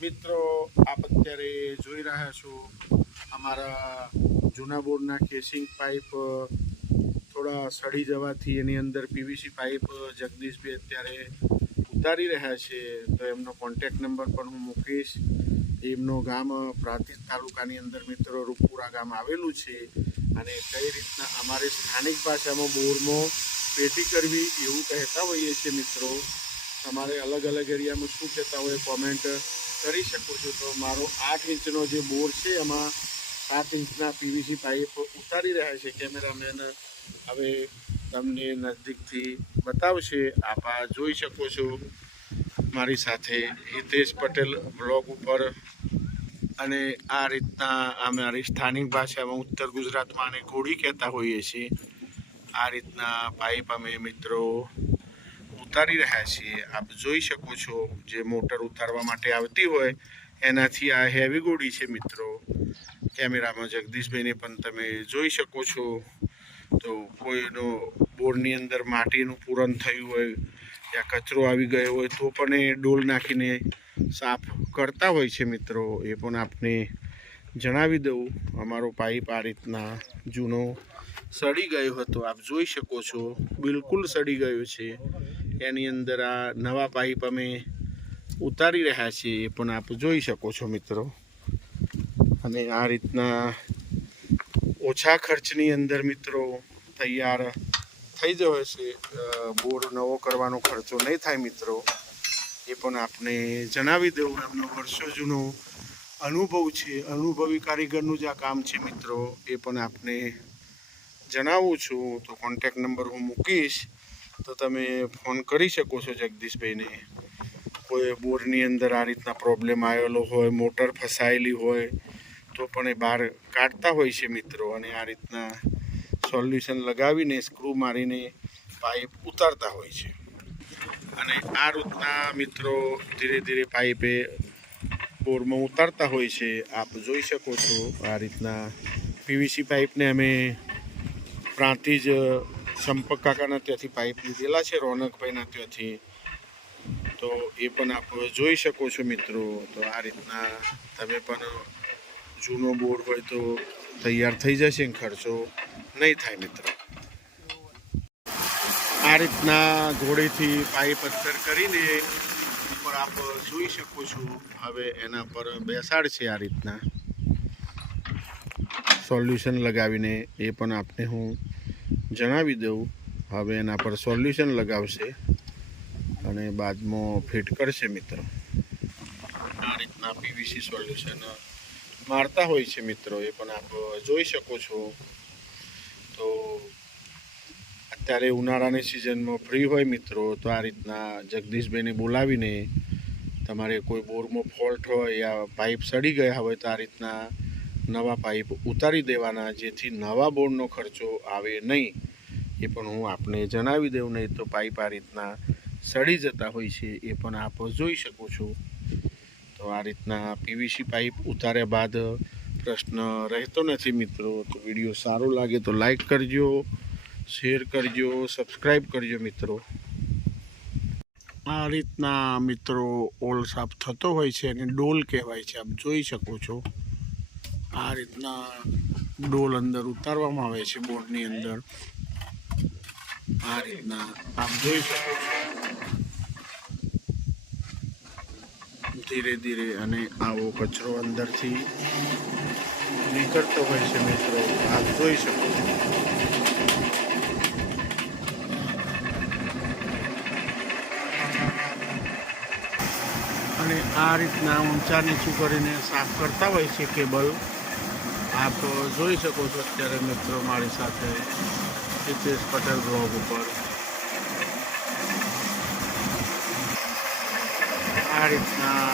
મિત્રો આપ અત્યારે જોઈ રહ્યા છો અમારા જૂના બોરના કેસિંગ પાઇપ થોડા સડી જવાથી એની અંદર પીવીસી પાઇપ જગદીશભાઈ અત્યારે ઉતારી રહ્યા છે. તો એમનો કોન્ટેક્ટ નંબર પણ હું મૂકીશ. એમનું ગામ પ્રાંતિજ તાલુકાની અંદર મિત્રો રૂપપુરા ગામ આવેલું છે. અને કઈ રીતના અમારે સ્થાનિક ભાષામાં બોરમાં પેટી કરવી એવું કહેતા હોઈએ છીએ મિત્રો. તમારે અલગ અલગ એરિયામાં શું કહેતા હોય કોમેન્ટ કરી શકો છો. તો મારો 8 ઇંચનો જે બોર છે એમાં 7 ઇંચના પીવીસી પાઇપ ઉતારી રહ્યા છે. કેમેરામેન હવે તમને નજીકથી બતાવશે. આપ જોઈ શકો છો મારી સાથે હિતેશ પટેલ બ્લોગ ઉપર. અને આ રીતના અમારી સ્થાનિક ભાષામાં ઉત્તર ગુજરાતમાં આને કોળી કહેતા હોઈએ છીએ. આ રીતના પાઇપ અમે મિત્રો ઉતારી રહ્યા છીએ. આપ જોઈ શકો છો જે મોટર ઉતારવા માટે આવતી હોય એનાથી આ હેવી ગોળી છે મિત્રો. કેમેરામાં જગદીશભાઈને પણ તમે જોઈ શકો છો. તો કોઈનો બોરની અંદર માટીનું પૂરણ થયું હોય યા કચરો આવી ગયો હોય તો પણ એ ડોલ નાખીને સાફ કરતા હોય છે મિત્રો. એ પણ આપને જણાવી દઉં. અમારો પાઇપ આ રીતના જૂનો સડી ગયો હતો, આપ જોઈ શકો છો બિલકુલ સડી ગયો છે. એની અંદર આ નવા પાઇપ અમે ઉતારી રહ્યા છીએ એ પણ આપ જોઈ શકો છો મિત્રો. અને આ રીતના ઓછા ખર્ચની અંદર મિત્રો તૈયાર થઈ જવે છે. બોર નવો કરવાનો ખર્ચો નહીં થાય મિત્રો. એ પણ આપને જણાવી દઉં. એમનો વર્ષો જૂનો અનુભવ છે. અનુભવી કારીગરનું જ આ કામ છે મિત્રો. એ પણ આપને જણાવું છું. તો કોન્ટેક્ટ નંબર હું મૂકીશ તો તમે ફોન કરી શકો છો જગદીશભાઈને. કોઈ બોરની અંદર આ રીતના પ્રોબ્લેમ આવેલો હોય, મોટર ફસાયેલી હોય તો પણ એ બહાર કાઢતા હોય છે મિત્રો. અને આ રીતના સોલ્યુશન લગાવીને સ્ક્રૂ મારીને પાઇપ ઉતારતા હોય છે. અને આ રીતના મિત્રો ધીરે ધીરે પાઇપે બોરમાં ઉતારતા હોય છે. આપ જોઈ શકો છો આ રીતના પીવીસી પાઇપને અમે પ્રાંતિજ સંપર્ક કાકાના ત્યાંથી પાઇપ લીધેલા છે, રોનકભાઈના ત્યાંથી. તો એ પણ આપ જોઈ શકો છો મિત્રો. તો આ રીતના તમે પણ જૂનો બોર હોય તો તૈયાર થઈ જશે, ખર્ચો નહીં થાય મિત્રો. આ રીતના ઘોડીથી પાઇપ અંતર કરીને ઉપર આપ જોઈ શકો છો. હવે એના પર બેસાડ છે આ રીતના સોલ્યુશન લગાવીને. એ પણ આપને હું જણાવી દઉં. હવે એના પર સોલ્યુશન લગાવશે અને બાદમાં ફિટ કરશે મિત્રો. આ રીતના પીવીસી સોલ્યુશન મારતા હોય છે મિત્રો. એ પણ આપ જોઈ શકો છો. તો અત્યારે ઉનાળાની સિઝનમાં ફ્રી હોય મિત્રો તો આ રીતના જગદીશભાઈને બોલાવીને તમારે કોઈ બોરમાં ફોલ્ટ હોય યા પાઇપ સડી ગયા હોય તો આ રીતના નવા પાઇપ ઉતારી દેવાના, જેથી નવા બોરનો ખર્ચો આવે નહીં. એ પણ હું આપને જણાવી દઉં. નહીં તો પાઇપ આ રીતના સડી જતા હોય છે. એ પણ આપ જોઈ શકો છો. તો આ રીતના પીવીસી પાઇપ ઉતાર્યા બાદ પ્રશ્ન રહેતો નથી મિત્રો. તો વિડીયો સારો લાગે તો લાઈક કરજો, શેર કરજો, સબસ્ક્રાઈબ કરજો મિત્રો. આ રીતના મિત્રો ઓલ સાફ થતો હોય છે અને ડોલ કહેવાય છે. આપ જોઈ શકો છો આ રીતના ડોલ અંદર ઉતારવામાં આવે છે બોર્ડની અંદર. આ રીતના આપ જોઈ શકો છો ધીરે ધીરે. અને આવો કચરો અંદરથી નીકળતો હોય છે મિત્રો. આપ જોઈ શકો છો. અને આ રીતના ઊંચા નીચું કરીને સાફ કરતા હોય છે કેબલ. આપ જોઈ શકો છો અત્યારે મિત્રો મારી સાથે હિતેશ પટેલ બ્લોગ ઉપર. આ રીતના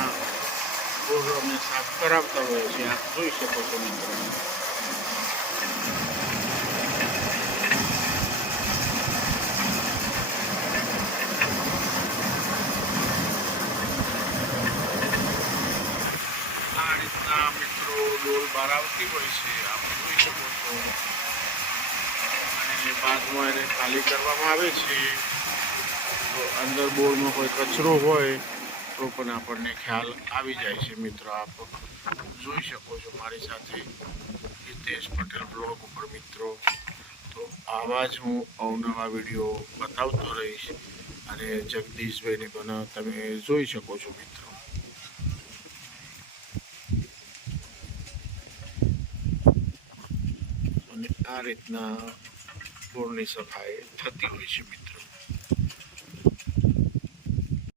બોર અમે સાફ કરાવતા હોય છે. આપ જોઈ શકો છો મિત્રો. આ રીતના મિત્રો ડોલ બહાર આવતી હોય છે. આપ જોઈ શકો છો. અને બાદમાં એને ખાલી કરવામાં આવે છે. તો અંદર બોરમાં કોઈ કચરો હોય તો તો પણ આપણને ખ્યાલ આવી જાય છે મિત્રો. આપ જોઈ શકો છો મારી સાથે હિતેશ પટેલ બ્લોગ ઉપર મિત્રો. તો આવા જ હું અવનવા વિડીયો બતાવતો રહીશ અને જગદીશભાઈને પણ તમે જોઈ શકો છો મિત્રો. અને આ રીતના પૂરની સફાઈ થતી હોય છે મિત્રો.